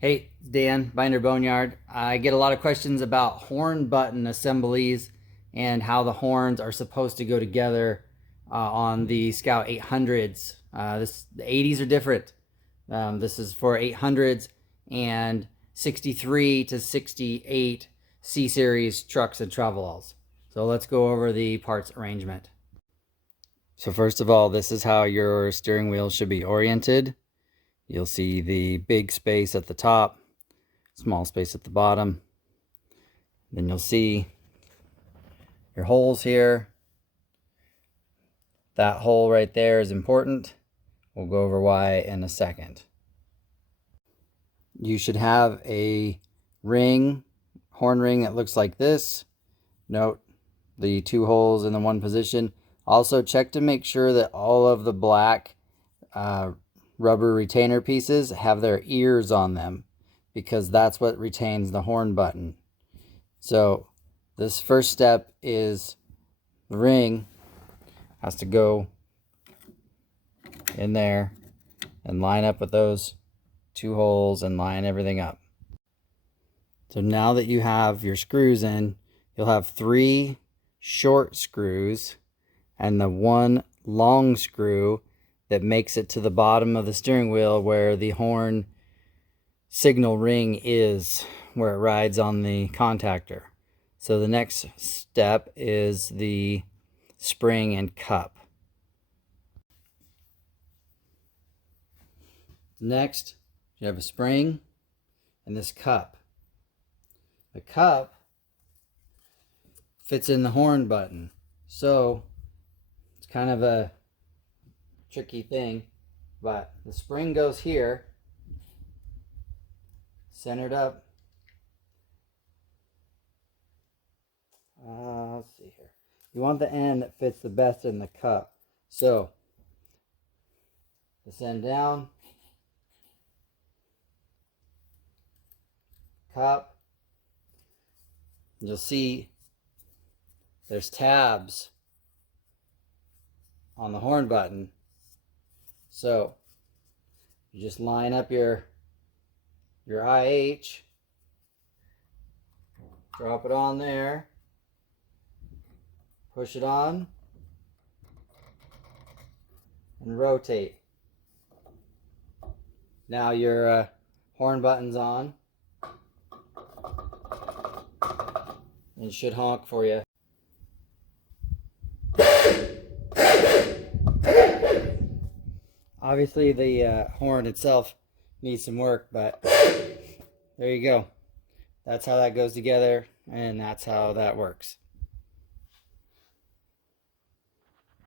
Hey, it's Dan, Binder Boneyard. I get a lot of questions about horn button assemblies and how the horns are supposed to go together on the Scout 800s. The 80s are different. This is for 800s and 63 to 68 C-Series trucks and travelalls. So let's go over the parts arrangement. So first of all, this is how your steering wheel should be oriented. You'll see the big space at the top, small space at the bottom. Then you'll see your holes here. That hole right there is important. We'll go over why in a second. You should have a ring, horn ring that looks like this. Note the two holes in the one position. Also check to make sure that all of the black rubber retainer pieces have their ears on them, because that's what retains the horn button. So this first step is the ring has to go in there and line up with those two holes and line everything up. So now that you have your screws in, you'll have 3 short screws and the 1 long screw that makes it to the bottom of the steering wheel where the horn signal ring is, where it rides on the contactor. So the next step is the spring and cup. Next, you have a spring and this cup. The cup fits in the horn button. So it's kind of a tricky thing, but the spring goes here, centered up. Let's see here. You want the end that fits the best in the cup. So this end down, cup. You'll see there's tabs on the horn button. So you just line up your IH, drop it on there, push it on, and rotate. Now your horn button's on. It should honk for you. Obviously the horn itself needs some work, but there you go. That's how that goes together, and that's how that works.